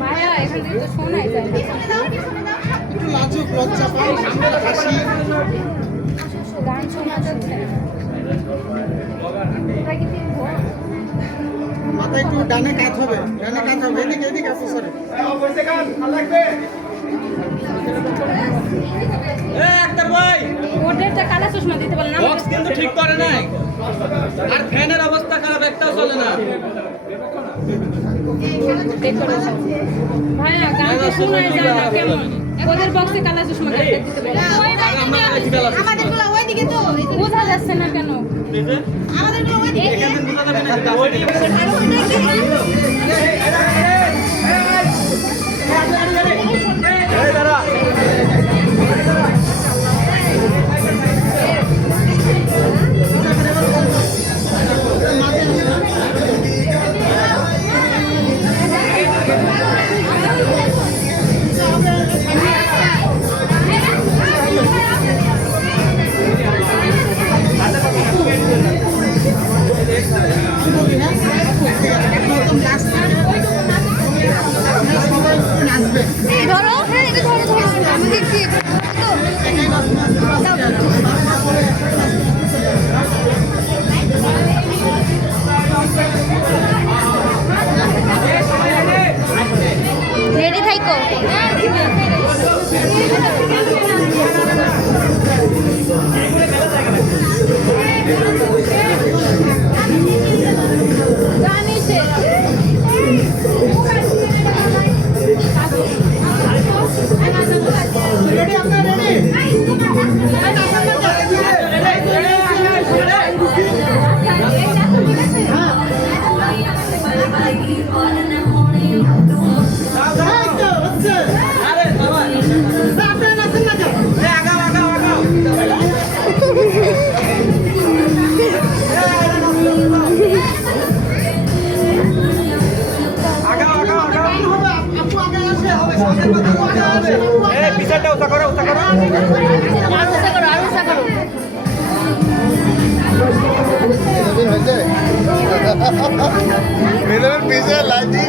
ভাইয়া এখান থেকে তো শোনাই যায় একটু লাজুক লজ্জা পায় হাসি গান শোনা যাচ্ছে মাথা একটু ডানে কাত হবে এদিকে এদিকে আসো সরে ওদেরটা কালা চশমা দিতে পারে না বক্স কিন্তু ঠিক করে নাই আর ফ্যানের অবস্থা খারাপ একটাও চলে না ভাইয়া গান তো শোনাই যায় না কেমন ওদের বক্সে কালা চশমা দিতে পারে আমাদেরগুলো ওইদিকে তো বোঝা যাচ্ছে না কেন আমাদেরগুলো ওইদিকে এখানে বোঝা যাবে না যেটা ওইটাই এই দাঁড়া ধরো হ্যাঁ এটা ধরো ধরো আমাদের কি রেডি থাইকো জানিস রেডি আপনারা রেডি পিছাটা উঠা করো মেয়েদের পিছিয়ে লাইটি